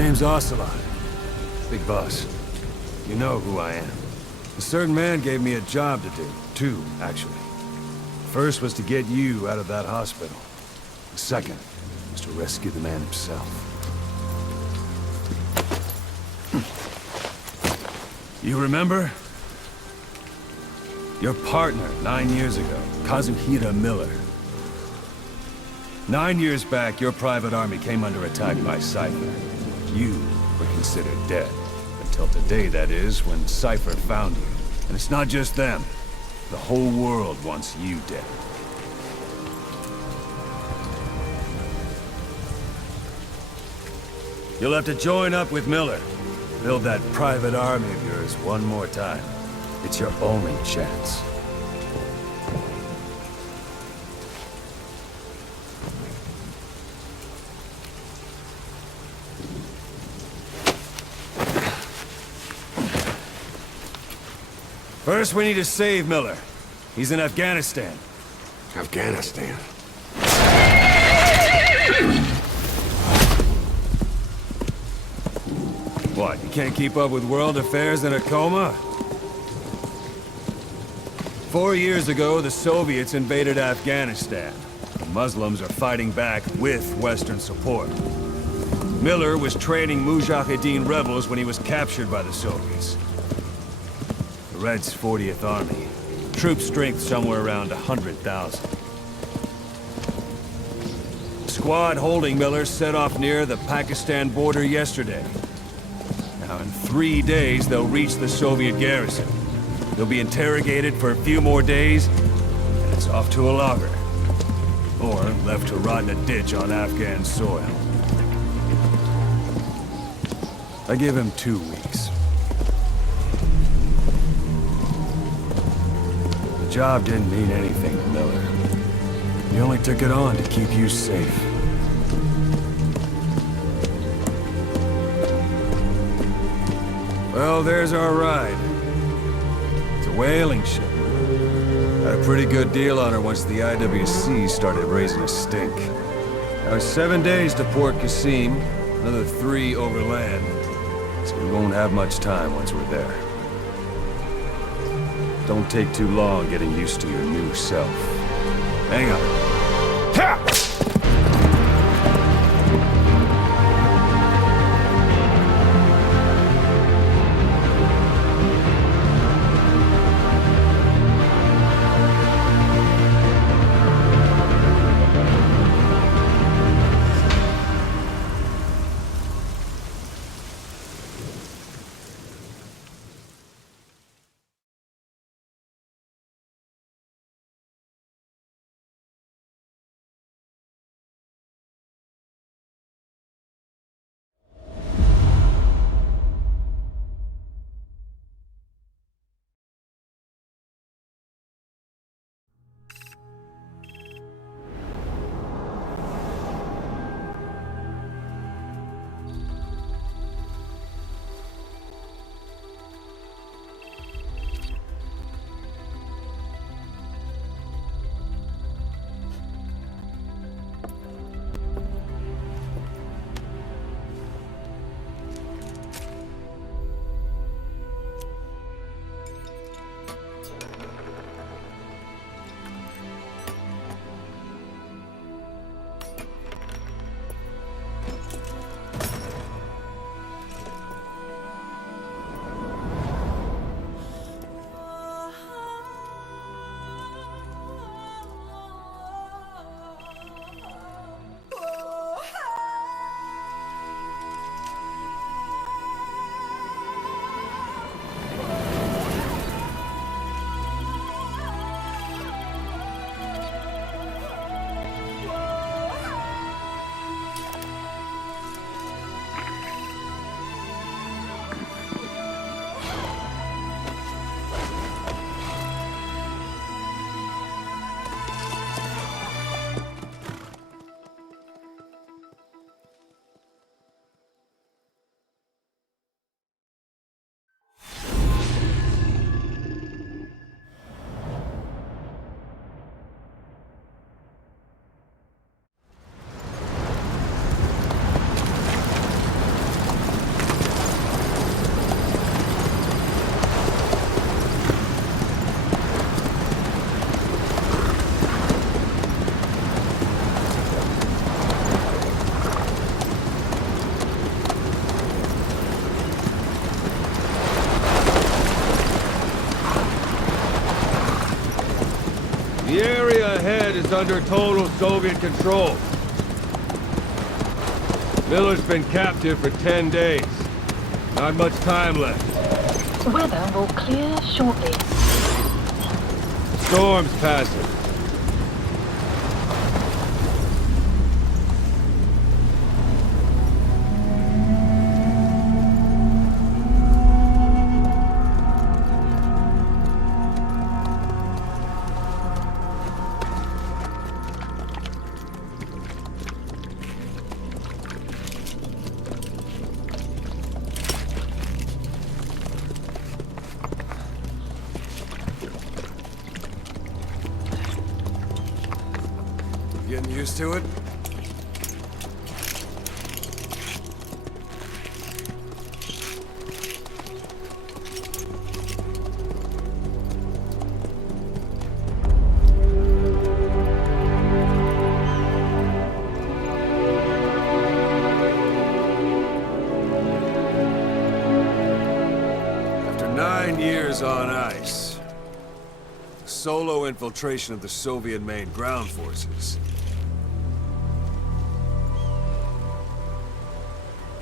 The name's Ocelot. Big boss. You know who I am. A certain man gave me a job to do. Two, actually. First was to get you out of that hospital. The second was to rescue the man himself. You remember? Your partner 9 years ago, Kazuhira Miller. 9 years back, your private army came under attack by Cypher. You were considered dead. Until today, that is, when Cypher found you. And it's not just them. The whole world wants you dead. You'll have to join up with Miller. Build that private army of yours one more time. It's your only chance. First, we need to save Miller. He's in Afghanistan. Afghanistan? What, you can't keep up with world affairs in a coma? 4 years ago, the Soviets invaded Afghanistan. The Muslims are fighting back with Western support. Miller was training Mujahideen rebels when he was captured by the Soviets. The Reds' 40th Army. Troop strength somewhere around 100,000. The squad holding Miller set off near the Pakistan border yesterday. Now, in 3 days, they'll reach the Soviet garrison. They'll be interrogated for a few more days, and it's off to a lager. Or left to rot in a ditch on Afghan soil. I give him 2 weeks. The job didn't mean anything to Miller. He only took it on to keep you safe. Well, there's our ride. It's a whaling ship. Had a pretty good deal on her once the IWC started raising a stink. Now it's 7 days to Port Qasim, another 3 overland. So we won't have much time once we're there. Don't take too long getting used to your new self. Hang on. Ha! The area ahead is under total Soviet control. Miller's been captive for 10 days. Not much time left. Weather will clear shortly. Storm's passing. Getting used to it? After 9 years on ice, solo infiltration of the Soviet main ground forces.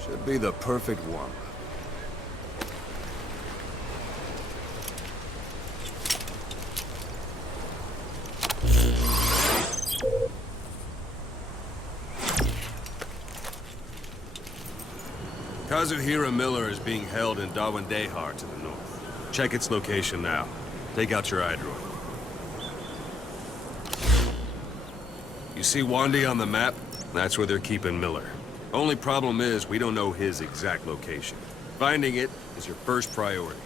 Should be the perfect warm-up. Kazuhira Miller is being held in Dawandehar to the north. Check its location now. Take out your iDroid. You see Wandi on the map? That's where they're keeping Miller. Only problem is, we don't know his exact location. Finding it is your first priority.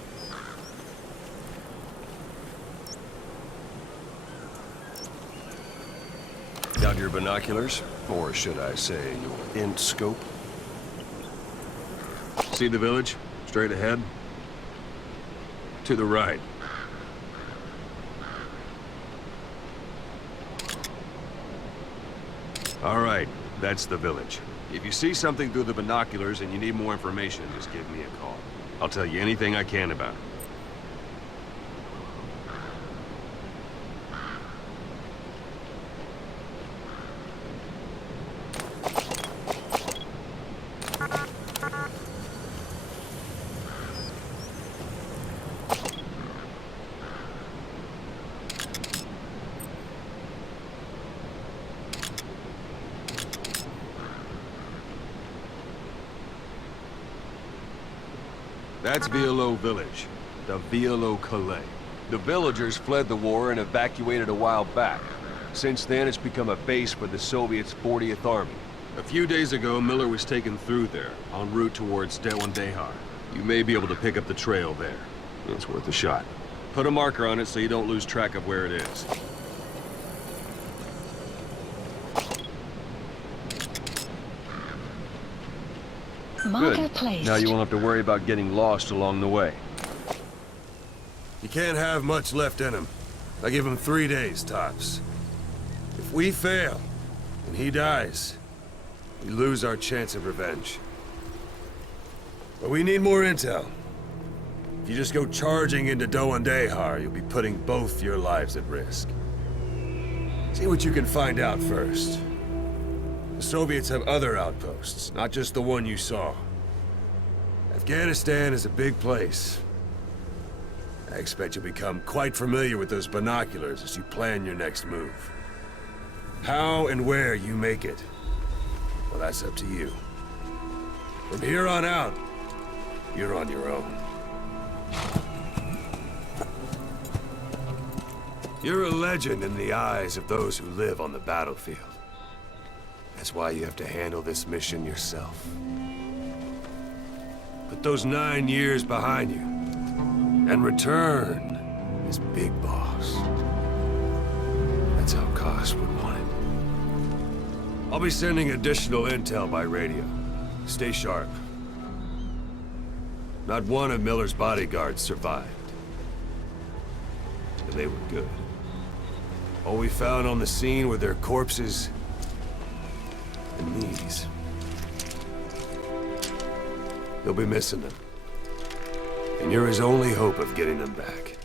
Got your binoculars? Or should I say, your int scope? See the village? Straight ahead? To the right. All right, that's the village. If you see something through the binoculars and you need more information, just give me a call. I'll tell you anything I can about it. That's Violo Village, the Violo Calais. The villagers fled the war and evacuated a while back. Since then, it's become a base for the Soviets' 40th Army. A few days ago, Miller was taken through there, en route towards Dawandehar. You may be able to pick up the trail there. It's worth a shot. Put a marker on it so you don't lose track of where it is. Marker Good. placed. Now you won't have to worry about getting lost along the way. You can't have much left in him. I give him 3 days, tops. If we fail, and he dies, we lose our chance of revenge. But we need more intel. If you just go charging into Dawandehar, you'll be putting both your lives at risk. See what you can find out first. The Soviets have other outposts, not just the one you saw. Afghanistan is a big place. I expect you'll become quite familiar with those binoculars as you plan your next move. How and where you make it, well, that's up to you. From here on out, you're on your own. You're a legend in the eyes of those who live on the battlefield. That's why you have to handle this mission yourself. Put those 9 years behind you, and return as Big Boss. That's how KAZ would want it. I'll be sending additional intel by radio. Stay sharp. Not one of Miller's bodyguards survived. And they were good. All we found on the scene were their corpses and knees. You'll be missing them. And you're his only hope of getting them back.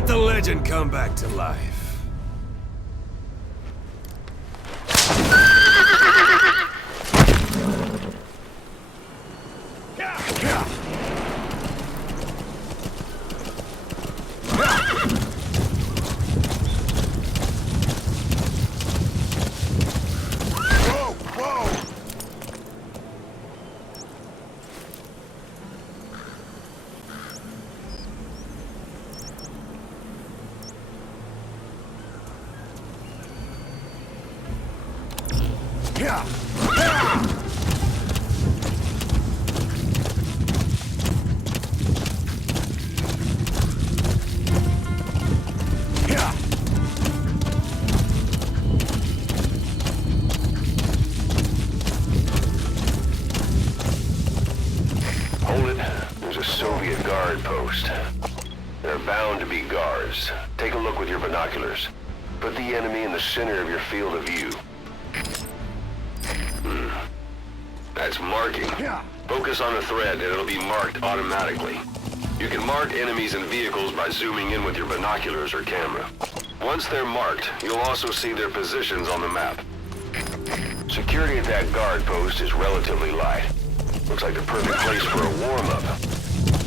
Let the legend come back to life. Hold it. There's a Soviet guard post. There are bound to be guards. Take a look with your binoculars. Put the enemy in the center of your field of view. That's marking. Focus on the thread and it'll be marked automatically. You can mark enemies and vehicles by zooming in with your binoculars or camera. Once they're marked, you'll also see their positions on the map. Security at that guard post is relatively light. Looks like the perfect place for a warm-up.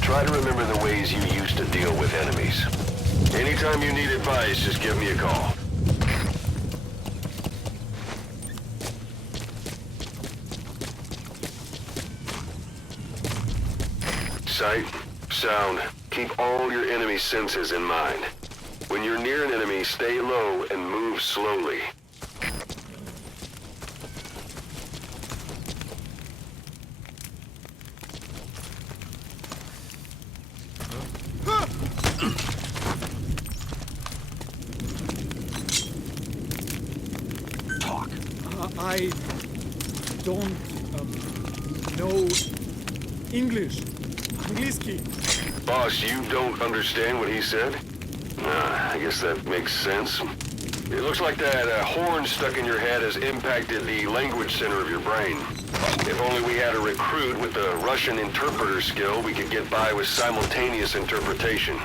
Try to remember the ways you used to deal with enemies. Anytime you need advice, just give me a call. Sight, sound, keep all your enemy senses in mind. When you're near an enemy, stay low and move slowly. I don't know English. Angliski. Boss, you don't understand what he said? I guess that makes sense. It looks like that horn stuck in your head has impacted the language center of your brain. If only we had a recruit with the Russian interpreter skill, we could get by with simultaneous interpretation.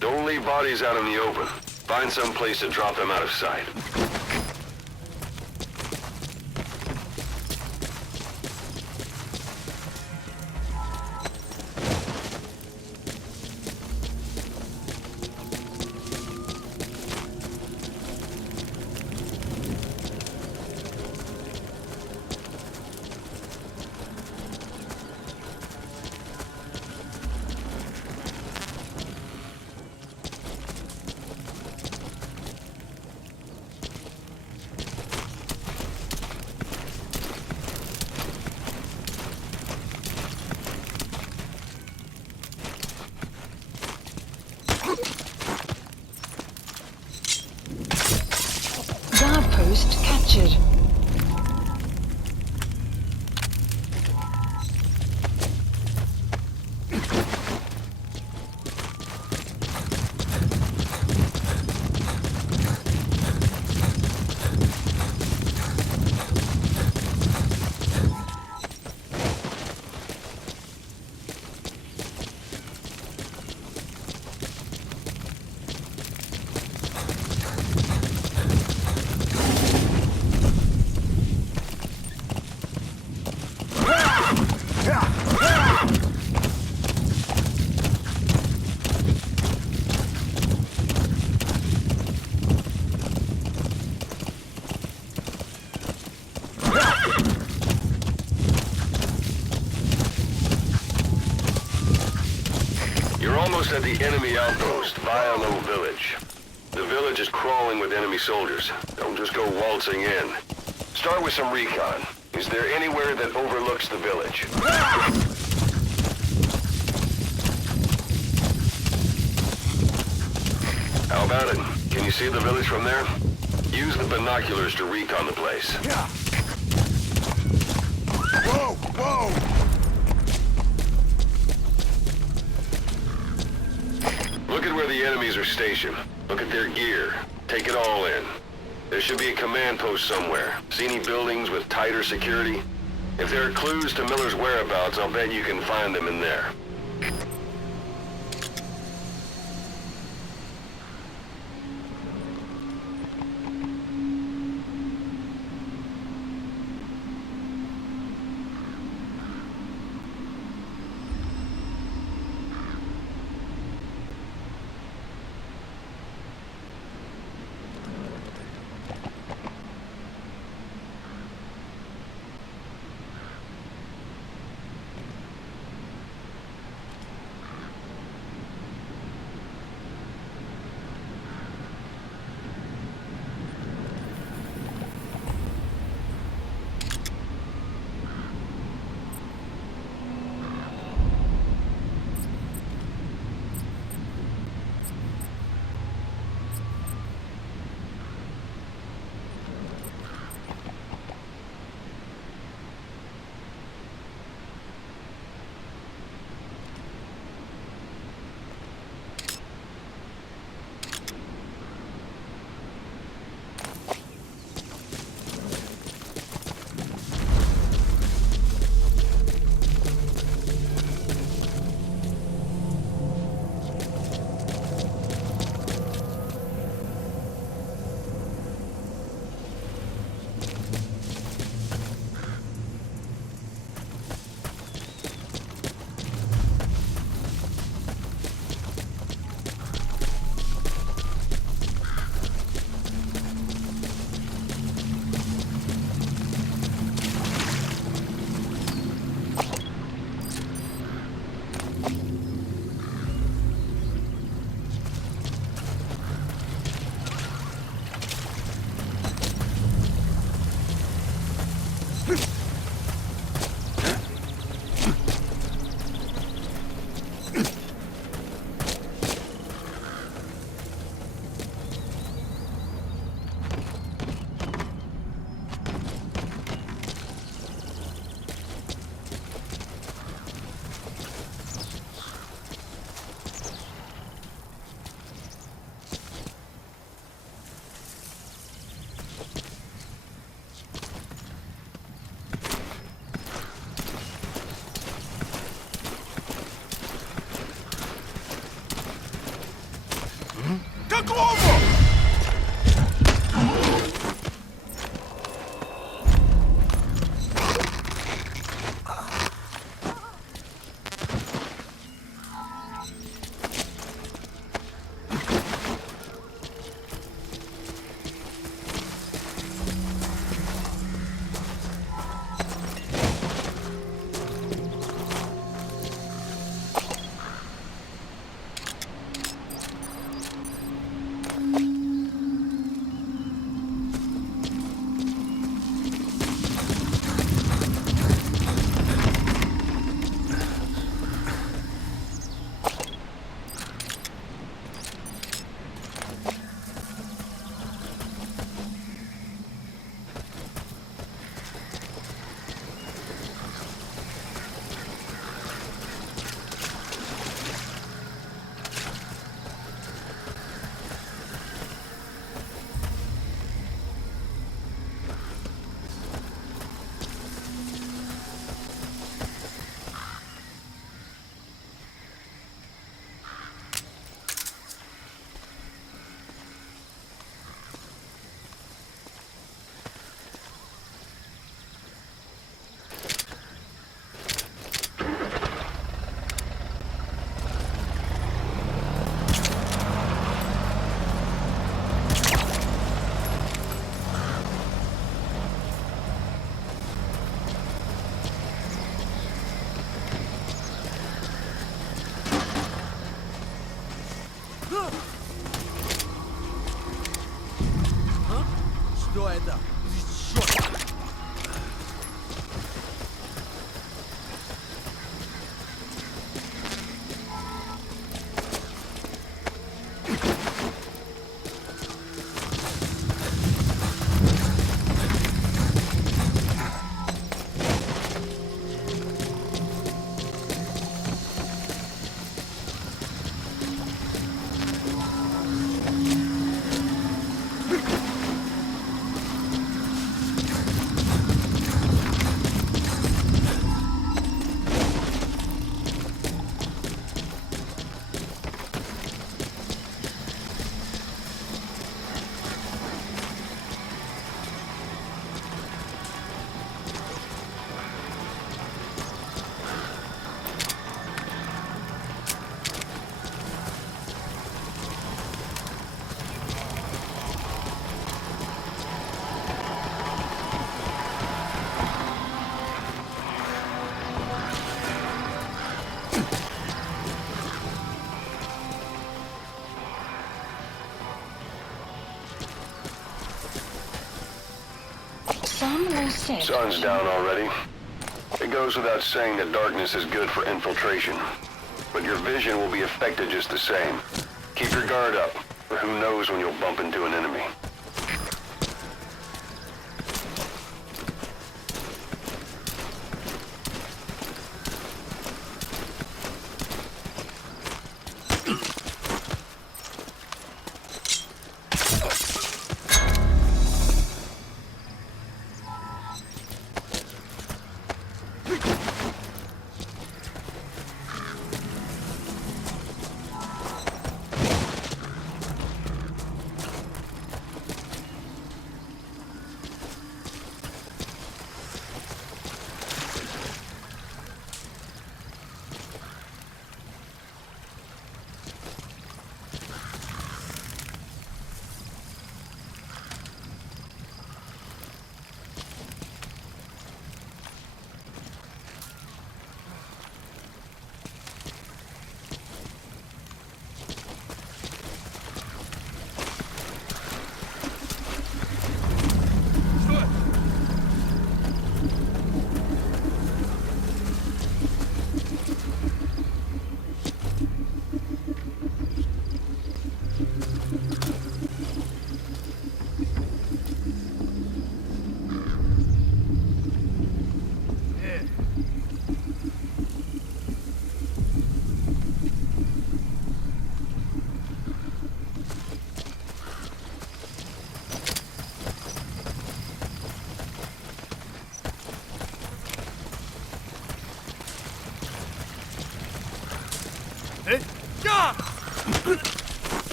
Don't leave bodies out in the open. Find some place to drop them out of sight. Post captured. Almost at the enemy outpost, Violo Village. The village is crawling with enemy soldiers. Don't just go waltzing in. Start with some recon. Is there anywhere that overlooks the village? How about it? Can you see the village from there? Use the binoculars to recon the place. Whoa! Whoa! Look at where the enemies are stationed. Look at their gear. Take it all in. There should be a command post somewhere. See any buildings with tighter security? If there are clues to Miller's whereabouts, I'll bet you can find them in there. said. Sun's down already. It goes without saying that darkness is good for infiltration. But your vision will be affected just the same. Keep your guard up, or who knows when you'll bump into an enemy.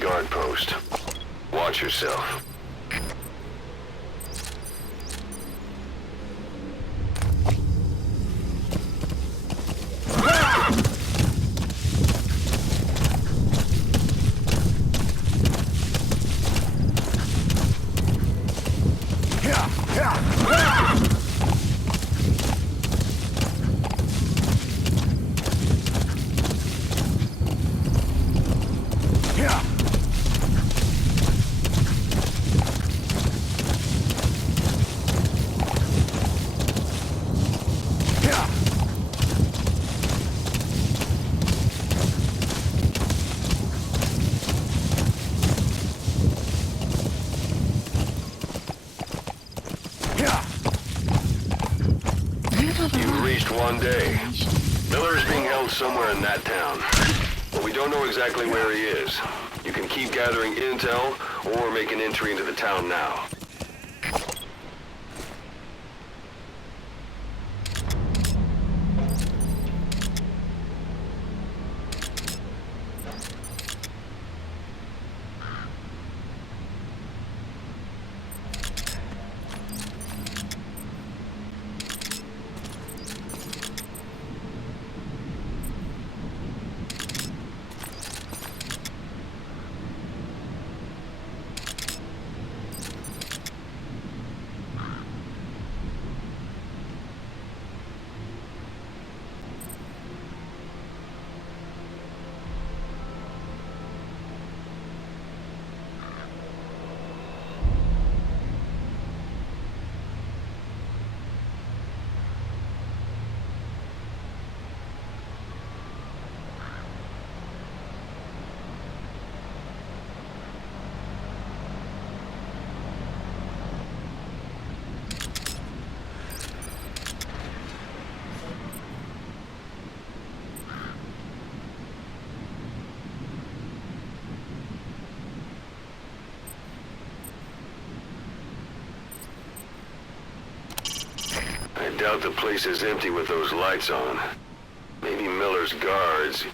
Guard post. Watch yourself. One day. Miller is being held somewhere in that town, but we don't know exactly where he is. You can keep gathering intel or make an entry into the town now. doubt the place is empty with those lights on. Maybe Miller's guards...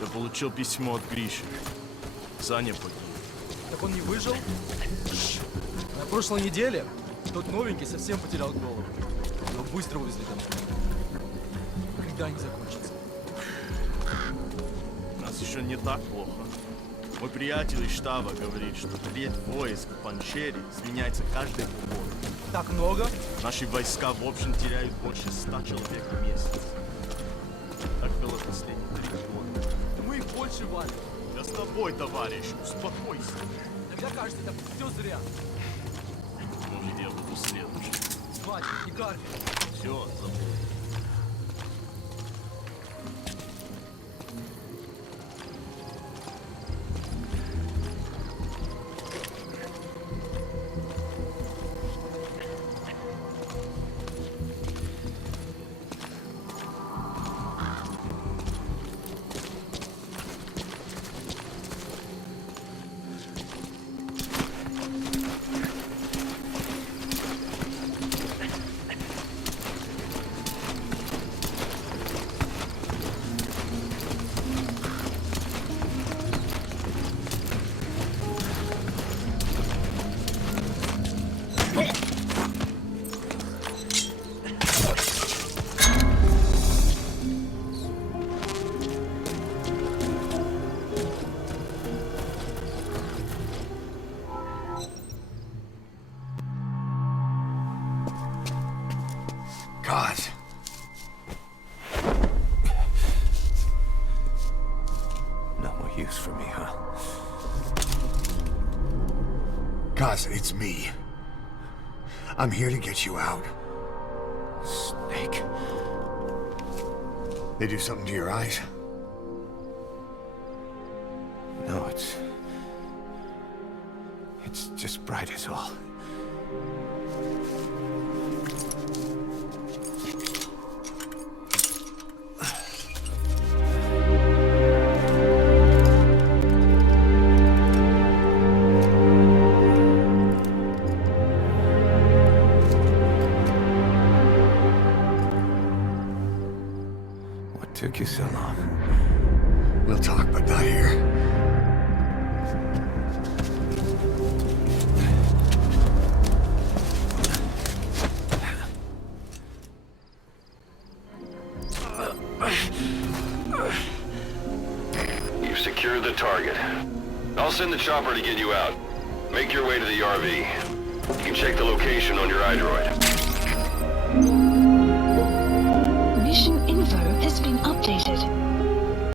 Я получил письмо от Гриши. Саня погиб. Так он не выжил? На прошлой неделе тот новенький совсем потерял голову. Его быстро увезли домой. Никогда не закончится. У нас еще не так плохо. Мой приятель из штаба говорит, что треть войск в Панчере сменяется каждый год. Так много? Наши войска в общем теряют больше 100 человек в месяц. Так было последние 3 года. Да мы их больше валим. Я с тобой, товарищ, успокойся. Тогда кажется, это все зря. Может, я буду следующим. Хватит, не каркай. Все, забыл. KAZ. No more use for me, huh? KAZ, it's me. I'm here to get you out. Snake. They do something to your eyes? No, it's just bright as all. What took you so long? We'll talk, but not here. You've secured the target. I'll send the chopper to get you out. Make your way to the RV. You can check the location on your iDroid.